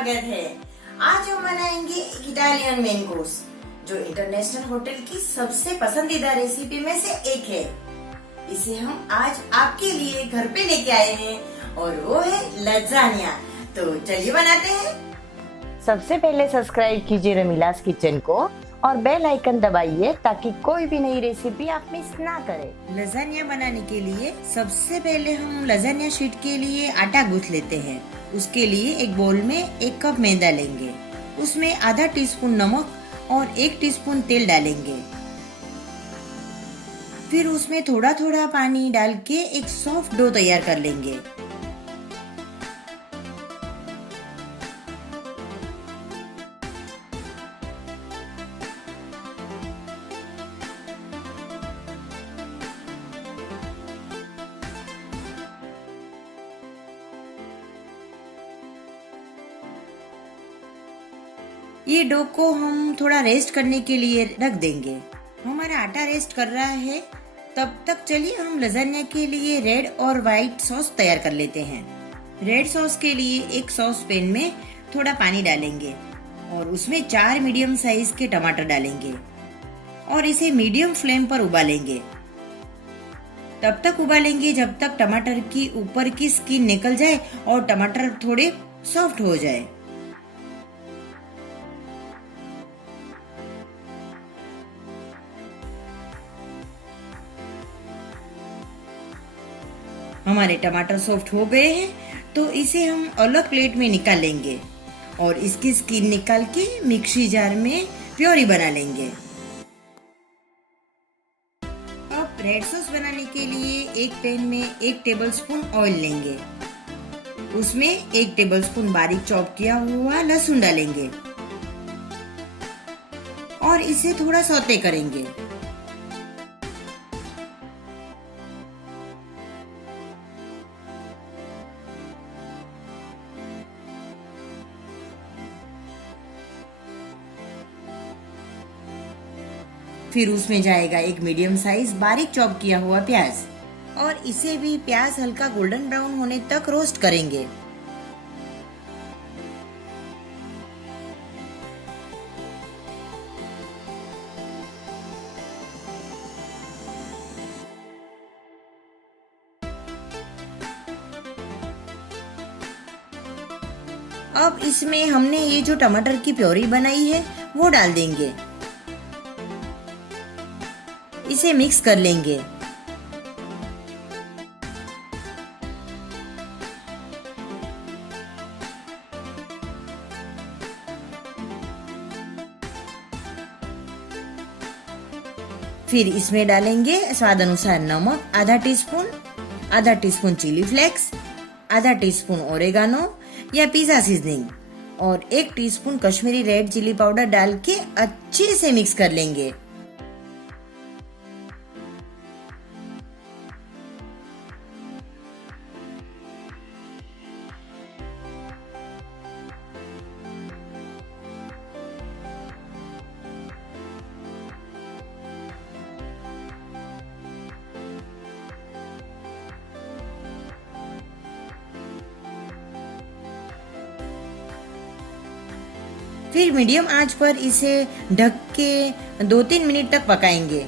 स्वागत है। आज हम बनाएंगे एक इटालियन मेन कोर्स जो इंटरनेशनल होटल की सबसे पसंदीदा रेसिपी में से एक है। इसे हम आज आपके लिए घर पे लेके आए हैं और वो है लजानिया। तो चलिए बनाते हैं। सबसे पहले सब्सक्राइब कीजिए रमीलास किचन को और बेल आइकन दबाइए ताकि कोई भी नई रेसिपी आप मिस ना करें। लजानिया बनाने के लिए सबसे पहले हम लजानिया शीट के लिए आटा गूंथ लेते हैं। उसके लिए एक बाउल में 1 कप मैदा लेंगे, उसमें आधा टीस्पून नमक और 1 टीस्पून तेल डालेंगे। फिर उसमें थोड़ा थोड़ा पानी डाल के एक सॉफ्ट डो तैयार कर लेंगे। ये डो को हम थोड़ा रेस्ट करने के लिए रख देंगे। हमारा आटा रेस्ट कर रहा है, तब तक चलिए हम लजानिया के लिए रेड और व्हाइट सॉस तैयार कर लेते हैं। रेड सॉस के लिए एक सॉस पैन में थोड़ा पानी डालेंगे और उसमें 4 मीडियम साइज के टमाटर डालेंगे और इसे मीडियम फ्लेम पर उबालेंगे। तब तक उबालेंगे जब तक टमाटर की ऊपर की स्किन निकल जाए और टमाटर थोड़े सॉफ्ट हो जाए। हमारे टमाटर सॉफ्ट हो गए हैं तो इसे हम अलग प्लेट में निकाल लेंगे और इसकी स्किन निकाल के मिक्सी जार में प्योरी बना लेंगे। अब रेड सॉस बनाने के लिए एक पैन में 1 टेबलस्पून ऑयल लेंगे, उसमें 1 टेबलस्पून बारीक चॉप किया हुआ लहसुन डालेंगे और इसे थोड़ा सौते करेंगे। फिर उसमें जाएगा एक मीडियम साइज बारीक चॉप किया हुआ प्याज और इसे भी प्याज हल्का गोल्डन ब्राउन होने तक रोस्ट करेंगे। अब इसमें हमने ये जो टमाटर की प्योरी बनाई है वो डाल देंगे, इसे मिक्स कर लेंगे। फिर इसमें डालेंगे स्वाद अनुसार नमक आधा टीस्पून चिली फ्लेक्स, आधा टीस्पून ओरेगानो या पिज़्ज़ा सीजनिंग और 1 teaspoon Kashmiri red chilli powder डाल के अच्छे से मिक्स कर लेंगे। फिर मीडियम आंच पर इसे ढक के 2-3 मिनट तक पकाएंगे।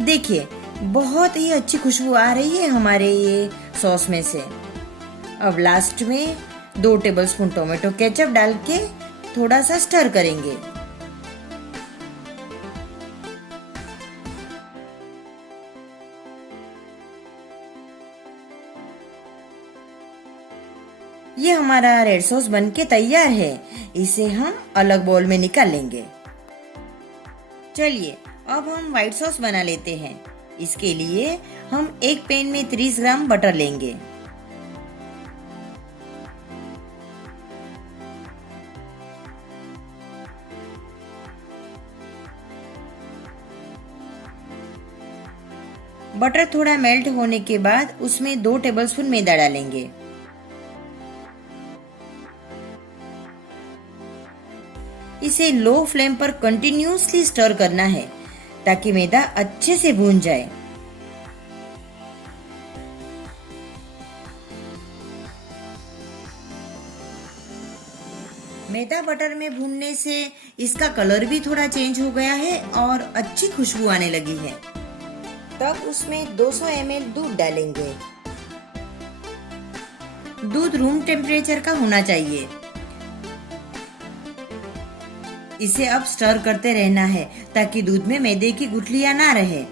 देखिए बहुत ही अच्छी खुशबू आ रही है हमारे ये सॉस में से। अब लास्ट में 2 टेबलस्पून टोमेटो केचप डाल के थोड़ा सा स्टर करेंगे। ये हमारा रेड सॉस बनके तैयार है, इसे हम अलग बाउल में निकाल लेंगे। चलिए अब हम व्हाइट सॉस बना लेते हैं। इसके लिए हम एक पैन में 30 ग्राम बटर लेंगे, बटर थोड़ा मेल्ट होने के बाद उसमें 2 टेबलस्पून मैदा डालेंगे। इसे लो फ्लेम पर कंटिन्यूसली स्टर करना है ताकि मैदा अच्छे से भून जाए। मैदा बटर में भूनने से इसका कलर भी थोड़ा चेंज हो गया है और अच्छी खुशबू आने लगी है। तब उसमें 200 ml दूध डालेंगे। दूध रूम टेम्परेचर का होना चाहिए। इसे अब स्टर करते रहना है ताकि दूध में मैदे की गुठलियां ना रहे।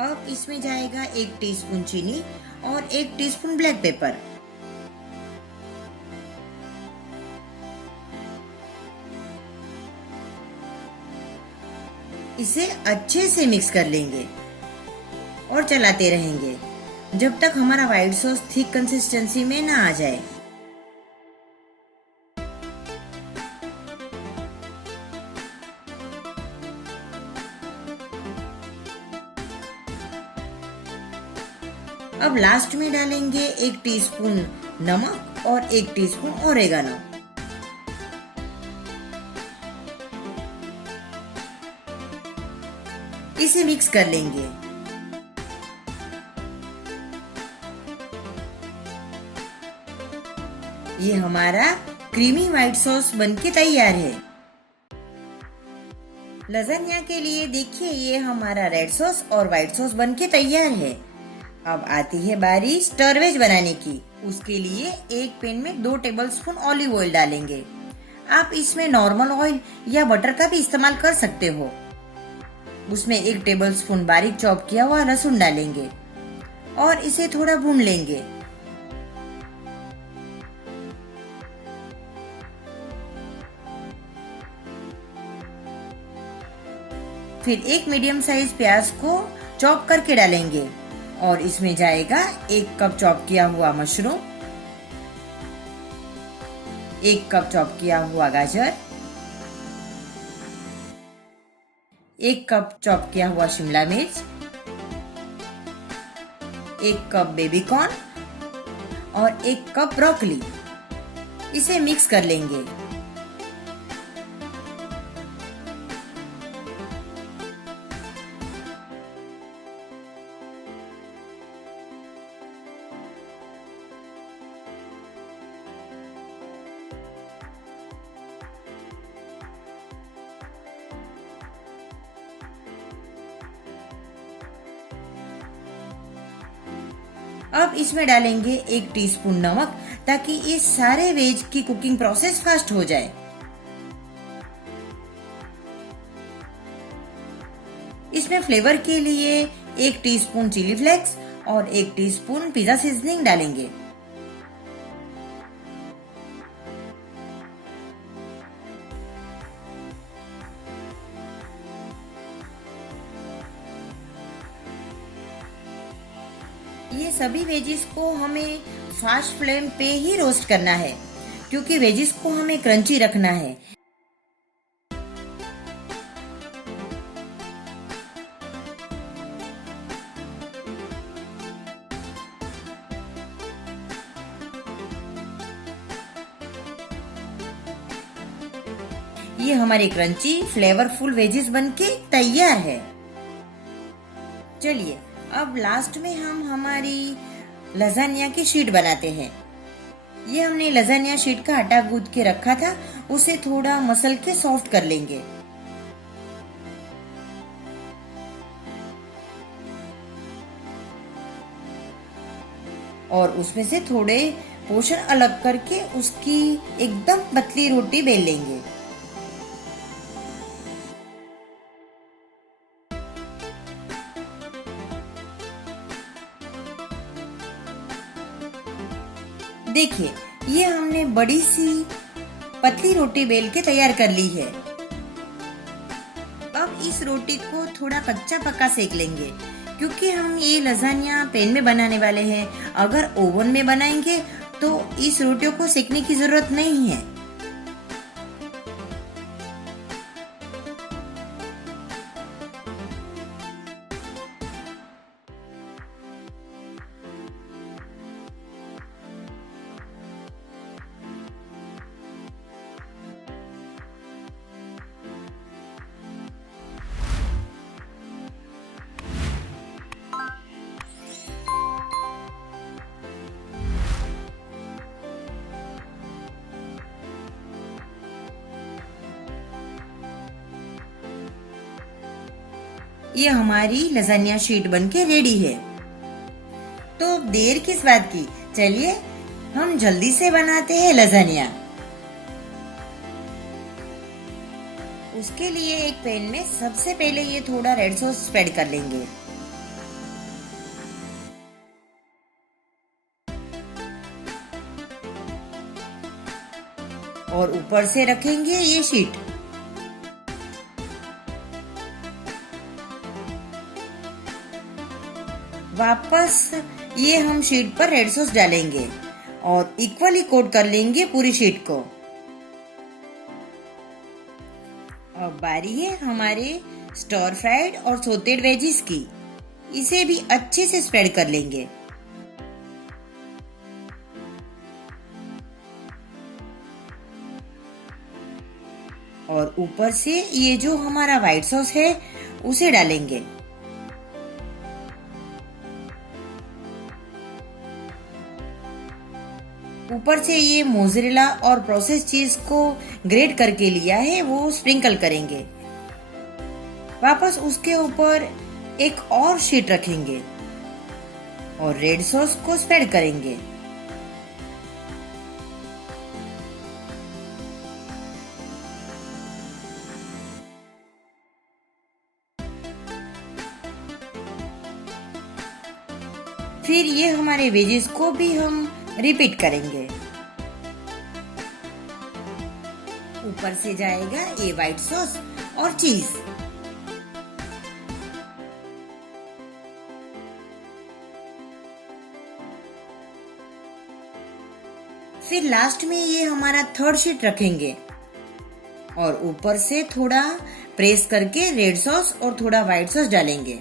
अब इसमें जाएगा 1 टीस्पून चीनी और 1 टीस्पून ब्लैक पेपर। इसे अच्छे से मिक्स कर लेंगे और चलाते रहेंगे जब तक हमारा व्हाइट सॉस थिक कंसिस्टेंसी में ना आ जाए। अब लास्ट में डालेंगे 1 टीस्पून नमक और 1 टीस्पून ओरेगानो। इसे मिक्स कर लेंगे। ये हमारा क्रीमी व्हाइट सॉस बनके तैयार है। लजानिया के लिए देखिए ये हमारा रेड सॉस और व्हाइट सॉस बनके तैयार है। अब आती है बारी स्टर वेज बनाने की। उसके लिए एक पैन में 2 टेबलस्पून ऑलिव ऑयल डालेंगे। आप इसमें नॉर्मल ऑयल या बटर का भी इस्तेमाल कर सकते हो। उसमें 1 टेबलस्पून बारीक चॉप किया हुआ लहसुन डालेंगे और इसे थोड़ा भून लेंगे। फिर 1 मीडियम साइज प्याज को चॉप करके डालेंगे और इसमें जाएगा 1 कप चॉप किया हुआ मशरूम, 1 कप चॉप किया हुआ गाजर, 1 कप चॉप किया हुआ शिमला मिर्च, 1 कप बेबी कॉर्न और 1 कप ब्रोकली। इसे मिक्स कर लेंगे। अब इसमें डालेंगे 1 टीस्पून नमक ताकि इस सारे वेज की कुकिंग प्रोसेस फास्ट हो जाए। इसमें फ्लेवर के लिए 1 टीस्पून चिली फ्लेक्स और 1 टीस्पून पिज्जा सीजनिंग डालेंगे। ये सभी वेजिस को हमें फास्ट फ्लेम पे ही रोस्ट करना है क्योंकि वेजिस को हमें क्रंची रखना है। ये हमारे क्रंची फ्लेवरफुल वेजिस बनके तैयार है। चलिए अब लास्ट में हम हमारी लजानिया की शीट बनाते हैं। ये हमने लजानिया शीट का आटा गूंथ के रखा था, उसे थोड़ा मसल के सॉफ्ट कर लेंगे। और उसमें से थोड़े पोर्शन अलग करके उसकी एकदम पतली रोटी बेल लेंगे। देखिए ये हमने बड़ी सी पतली रोटी बेल के तैयार कर ली है। अब इस रोटी को थोड़ा कच्चा पक्का सेक लेंगे क्योंकि हम ये लजानिया पैन में बनाने वाले हैं। अगर ओवन में बनाएंगे तो इस रोटियों को सेकने की जरूरत नहीं है। ये हमारी लजानिया शीट बनके रेडी है। तो अब देर किस बात की, चलिए हम जल्दी से बनाते हैं लजानिया। उसके लिए एक पैन में सबसे पहले ये थोड़ा रेड सॉस स्प्रेड कर लेंगे और ऊपर से रखेंगे ये शीट। वापस ये हम शीट पर रेड सॉस डालेंगे और इक्वली कोट कर लेंगे पूरी शीट को। अब बारी है हमारे स्टर फ्राइड और सोटेड वेजिस की। इसे भी अच्छे से स्प्रेड कर लेंगे। और ऊपर से ये जो हमारा व्हाइट सॉस है उसे डालेंगे। ऊपर से ये मोज़रेला और प्रोसेस चीज को ग्रेट करके लिया है वो स्प्रिंकल करेंगे। वापस उसके ऊपर एक और शीट रखेंगे और रेड सॉस को स्प्रेड करेंगे। फिर ये हमारे वेजेस को भी हम रिपीट करेंगे। ऊपर से जाएगा ये व्हाइट सॉस और चीज। फिर लास्ट में ये हमारा थर्ड शीट रखेंगे और ऊपर से थोड़ा प्रेस करके रेड सॉस और थोड़ा व्हाइट सॉस डालेंगे।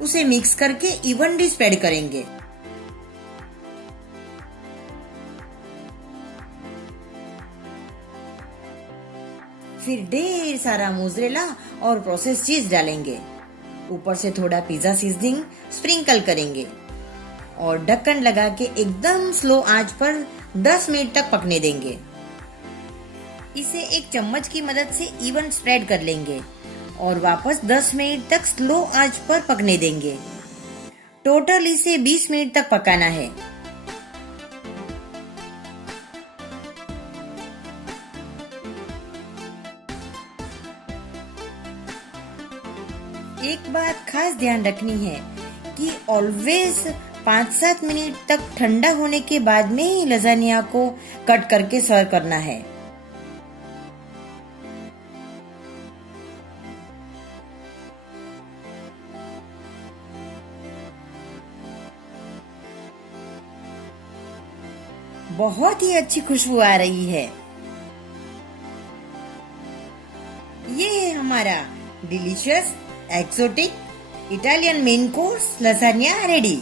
उसे मिक्स करके इवनली स्प्रेड करेंगे। फिर ढेर सारा मोज़रेला और प्रोसेस चीज डालेंगे। ऊपर से थोड़ा पिज्जा सीजनिंग स्प्रिंकल करेंगे और ढक्कन लगा के एकदम स्लो आंच पर 10 मिनट तक पकने देंगे। इसे एक चम्मच की मदद से इवन स्प्रेड कर लेंगे और वापस 10 मिनट तक स्लो आंच पर पकने देंगे। टोटल इसे 20 मिनट तक पकाना है। एक बात खास ध्यान रखनी है कि ऑलवेज 5-7 मिनट तक ठंडा होने के बाद में ही लजानिया को कट करके सर्व करना है। बहुत ही अच्छी खुशबू आ रही है। ये है हमारा delicious exotic Italian main course lasagne ready.